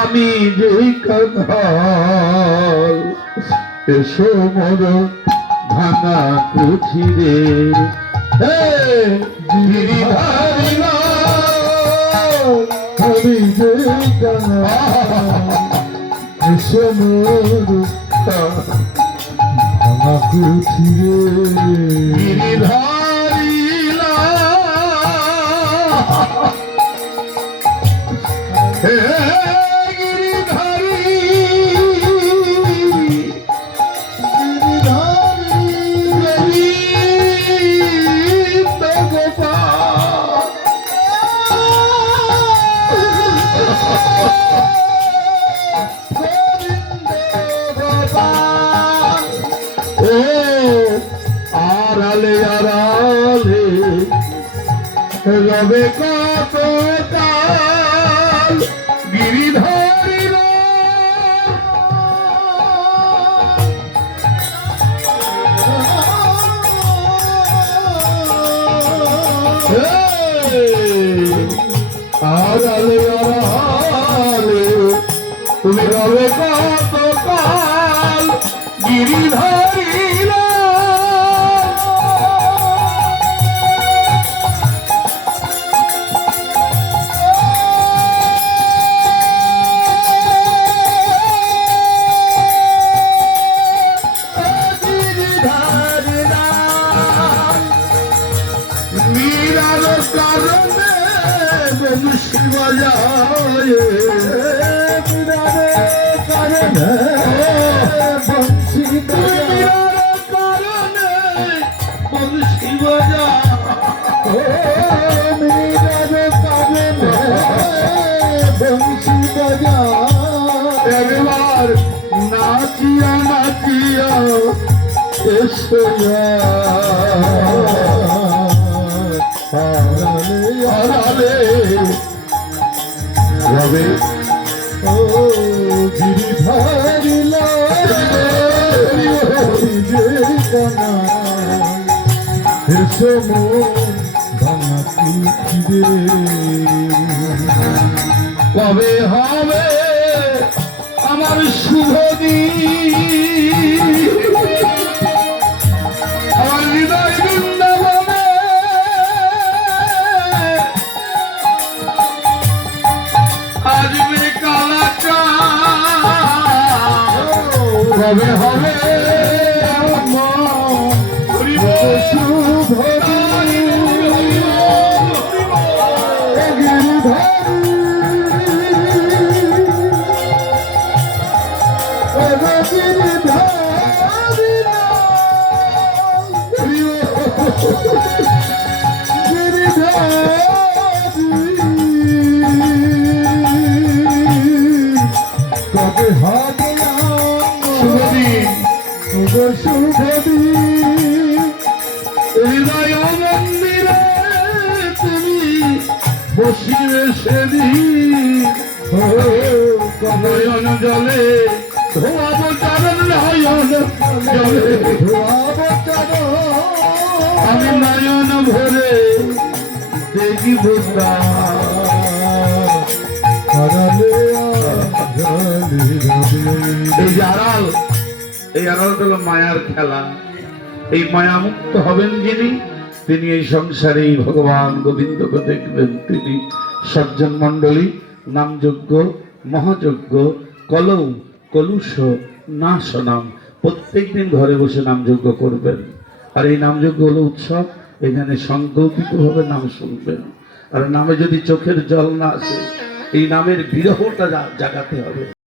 আমি যে কাঙাল এসো মোর ভাঙা কুঠিরে গিরিধারী আমি যে কাঙাল এসো মোর ভাঙা কুঠিরে গিরিধারী আড়ালে আড়ালে রবে কত কাল গিরিধারী আড়ালে আড়ালে তুমি রবে কত কাল গিরিধারী একবার নাচিয়া নাচিয়া এসো হারালে রবে ও গিরিধারী এসো মন ভাঙা কুঠিরে কবে হবে আমার শুভ দিন আমার হৃদয় বৃন্দাবনে আসবে কালাটা কবে হবে শুভ কবে হবে শুভ দিন হৃদয় মন্দিরে তুমি বসিবে সেদিন নয়ন জলে ধোয়াব চারণ নয়ন জলে ধোয়াব চারণ আমি নয়ন ভরে দেখিব এই আড়াল হলো মায়ার খেলা। এই মায়া মুক্ত হবেন যিনি, তিনি এই সংসারে ভগবান গোবিন্দকে দেখবেন। তিনি সজ্জন মন্ডলী নামযজ্ঞ মহাযজ্ঞ কলৌ কলুষ নাশনাম প্রত্যেক দিন ঘরে বসে নামযজ্ঞ করবেন। আর এই নামযজ্ঞ হলো উৎসব, এখানে সংকল্পিতভাবে নাম শুনবেন। আর নামে যদি চোখের জল না আসে, এই নামের বিরহটা জাগাতে হবে।